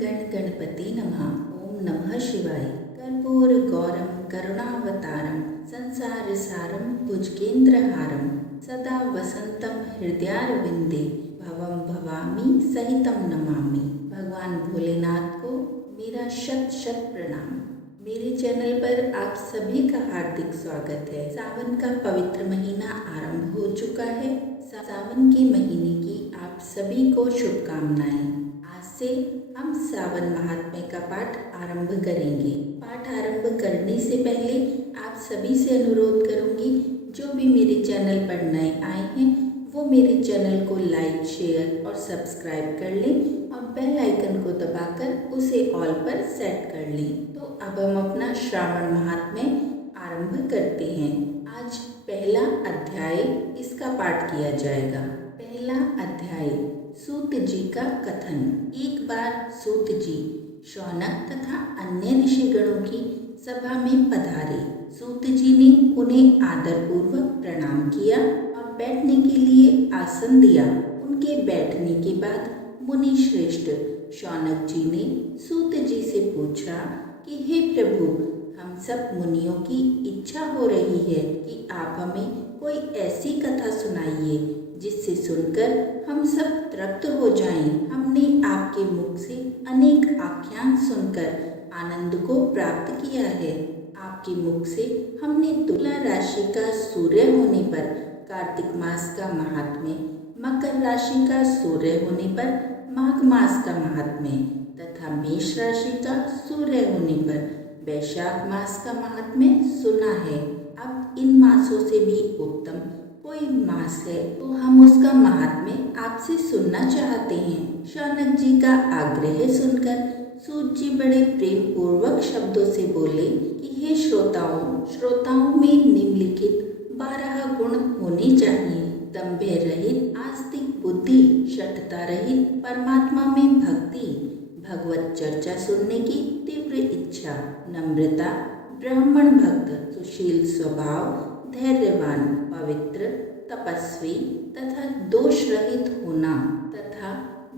गण गणपति नमः। ओम नमः शिवाय। कर्पूर गौरम करुणावतारम संसार सारम भुजगेंद्रहारम सदा वसंतम हृदयारविंदे भवम भवामी सहितम नमामि। भगवान भोलेनाथ को मेरा शत शत प्रणाम। मेरे चैनल पर आप सभी का हार्दिक स्वागत है। सावन का पवित्र महीना आरंभ हो चुका है। सावन के महीने की आप सभी को शुभकामनाएं। आज से हम सावन महात्म्य का पाठ आरंभ करेंगे। पाठ आरंभ करने से पहले आप सभी से अनुरोध करूंगी, जो भी मेरे चैनल पर नए आए हैं वो मेरे चैनल को लाइक, शेयर और सब्सक्राइब कर लें और बेल आइकन को दबाकर उसे ऑल पर सेट कर लें। तो अब हम अपना श्रावण महात्म्य आरंभ करते हैं। आज पहला अध्याय इसका पाठ किया जाएगा। पहला अध्याय, सूत जी का कथन। एक बार सूत जी शौनक तथा अन्य ऋषिगणों की सभा में पधारे। सूत जी ने उन्हें आदरपूर्वक प्रणाम किया और बैठने के लिए आसन दिया। उनके बैठने के बाद मुनि श्रेष्ठ शौनक जी ने सूत जी से पूछा कि हे प्रभु, हम सब मुनियों की इच्छा हो रही है कि आप हमें कोई ऐसी कथा सुनाइए जिससे सुनकर हम सब तृप्त हो जाएं। हमने आपके मुख से अनेक आख्यान सुनकर आनंद को प्राप्त किया है। आपके मुख से हमने तुला राशि का सूर्य होने पर कार्तिक मास का महात्म्य, मकर राशि का सूर्य होने पर माघ मास का महात्म्य तथा मेष राशि का सूर्य होने पर वैशाख मास का महात्म्य सुना है। अब इन मासों से भी उत्तम कोई मास है तो हम उसका महात्म्य आपसे सुनना चाहते हैं। शौनक जी का आग्रह सुनकर सूत जी बड़े प्रेम पूर्वक शब्दों से बोले कि हे श्रोताओं में निम्नलिखित 12 गुण होने चाहिए। दंभे रहित आस्तिक बुद्धि, शठता रहित परमात्मा में भक्ति, भगवत चर्चा सुनने की तीव्र इच्छा, नम्रता, ब्राह्मण भक्त, सुशील स्वभाव, धैर्यवान, पवित्र, तपस्वी तथा दोष रहित होना तथा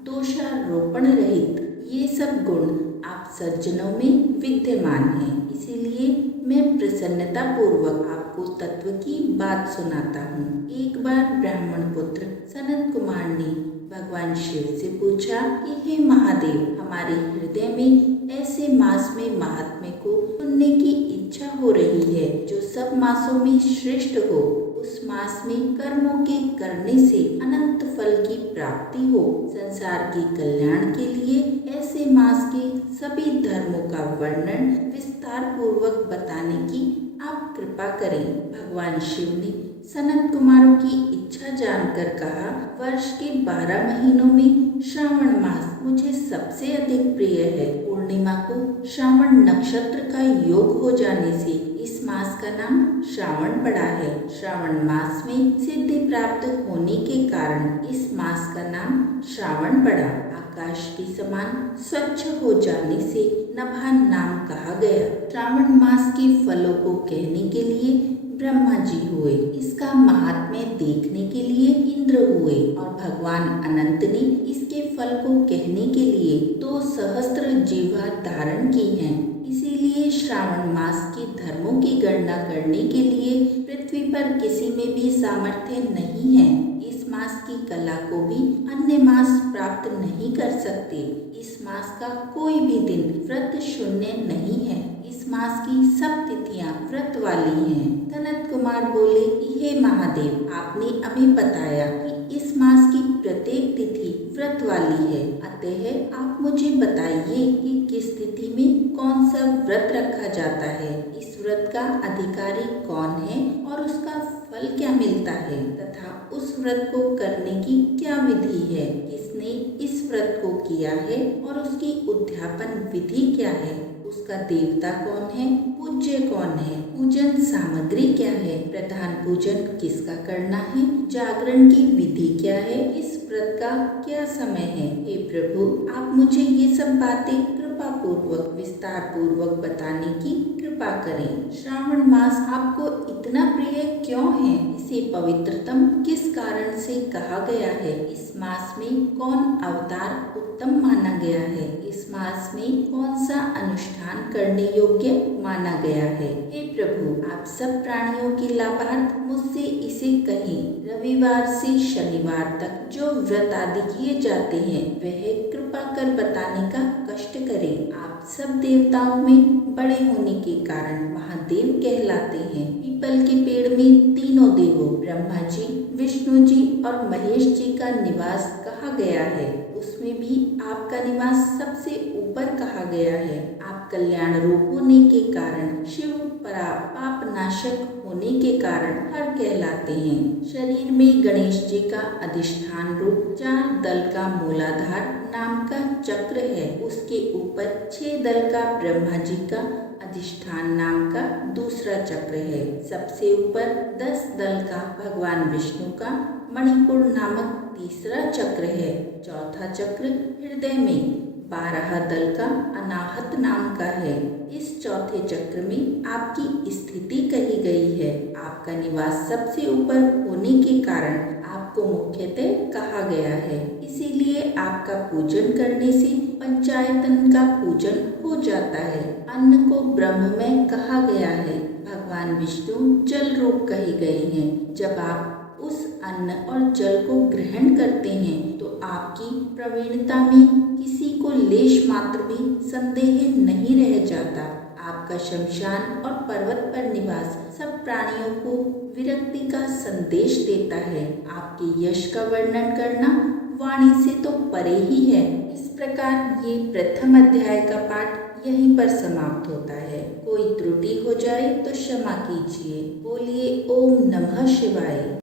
दोषारोपण रहित, ये सब गुण आप सज्जनों में विद्यमान हैं। इसीलिए मैं प्रसन्नता पूर्वक आपको तत्व की बात सुनाता हूँ। एक बार ब्राह्मण पुत्र सनत कुमार ने भगवान शिव से पूछा कि हे महादेव, हमारे हृदय में ऐसे मास में महात्म्य को सुनने की इच्छा हो रही है जो सब मासों में श्रेष्ठ हो। उस मास में कर्मों के करने से अनंत फल की प्राप्ति हो। संसार के कल्याण के लिए ऐसे मास के सभी धर्मों का वर्णन विस्तार पूर्वक बताने की आप कृपा करें। भगवान शिव ने सनत कुमारों की इच्छा जानकर कहा, वर्ष के 12 महीनों में श्रावण मास मुझे सबसे अधिक प्रिय है। पूर्णिमा को श्रावण नक्षत्र का योग हो जाने से इस मास का नाम श्रावण पड़ा है। श्रावण मास में सिद्धि प्राप्त होने के कारण इस मास का नाम श्रावण पड़ा। आकाश के समान स्वच्छ हो जाने से नभा नाम कहा गया। श्रावण मास के फलों को कहने के लिए ब्रह्मा जी हुए, इसका महात्म्य देखने के लिए इंद्र हुए और भगवान अनंत ने इसके फल को कहने के लिए 2 सहस्त्र जीवा धारण की हैं। इसीलिए श्रावण मास के धर्मों की गणना करने के लिए पृथ्वी पर किसी में भी सामर्थ्य नहीं है। इस मास की कला को भी अन्य मास प्राप्त नहीं कर सकते। इस मास का कोई भी दिन व्रत शून्य नहीं है। इस मास की सब तिथियां व्रत वाली हैं। सनत कुमार बोले कि हे महादेव, आपने अभी बताया कि इस मास की प्रत्येक तिथि व्रत वाली है, अतः आप मुझे बताइए कि किस तिथि में कौन सा व्रत रखा जाता है, इस व्रत का अधिकारी कौन है और उसका फल क्या मिलता है तथा उस व्रत को करने की क्या विधि है, किसने इस व्रत को किया है और उसकी उद्यापन विधि क्या है, उसका देवता कौन है, पूज्य कौन है, पूजन सामग्री क्या है, प्रधान पूजन किसका करना है, जागरण की विधि क्या है, इस व्रत का क्या समय है। हे प्रभु, आप मुझे ये सब बातें कृपा पूर्वक विस्तार पूर्वक बताने की कृपा करें। श्रावण मास आपको इतना प्रिय क्यों है, इसे पवित्रतम किस कारण से कहा गया है, इस मास में कौन अवतार उत्तम माना गया है, इस मास मास में कौन सा अनुष्ठान करने योग्य माना गया है? हे प्रभु, आप सब प्राणियों के लाभार्थ मुझसे इसे कहें। रविवार से शनिवार तक जो व्रत आदि किए जाते हैं वह कृपा कर बताने का कष्ट करें। आप सब देवताओं में बड़े होने के कारण महादेव कहलाते हैं। पीपल के पेड़ में तीनों देवों ब्रह्मा जी, विष्णु जी और महेश जी का निवास कहा गया है। उसमें भी आपका निवास सबसे ऊपर कहा गया है। आप कल्याण रूप होने के कारण, शिव परा पाप नाशक होने के कारण हर कहलाते हैं। शरीर में गणेश जी का अधिष्ठान रूप 4 दल का मूलाधार नाम का चक्र है। उसके ऊपर 6 दल का ब्रह्मा जी का अधिष्ठान नाम का दूसरा चक्र है। सबसे ऊपर 10 दल का भगवान विष्णु का मणिपुर नामक तीसरा चक्र है। चौथा चक्र हृदय में 12 दल का अनाहत नाम का है। इस चौथे चक्र में आपकी स्थिति कही गई है। आपका निवास सबसे ऊपर होने के कारण आपको मुख्यतः कहा गया है। इसीलिए आपका पूजन करने से पंचायतन का पूजन हो जाता है। अन्न को ब्रह्ममय कहा गया है। भगवान विष्णु जल रूप कहे गए हैं। जब आप उस अन्न और जल को ग्रहण करते हैं तो आपकी प्रवीणता में किसी को लेश मात्र भी संदेह नहीं रह जाता। आपका शमशान और पर्वत पर निवास सब प्राणियों को विरक्ति का संदेश देता है। आपके यश का वर्णन करना वाणी से तो परे ही है। इस प्रकार ये प्रथम अध्याय का पाठ यहीं पर समाप्त होता है। कोई त्रुटि हो जाए तो क्षमा कीजिए। बोलिए ओम नमः शिवाय।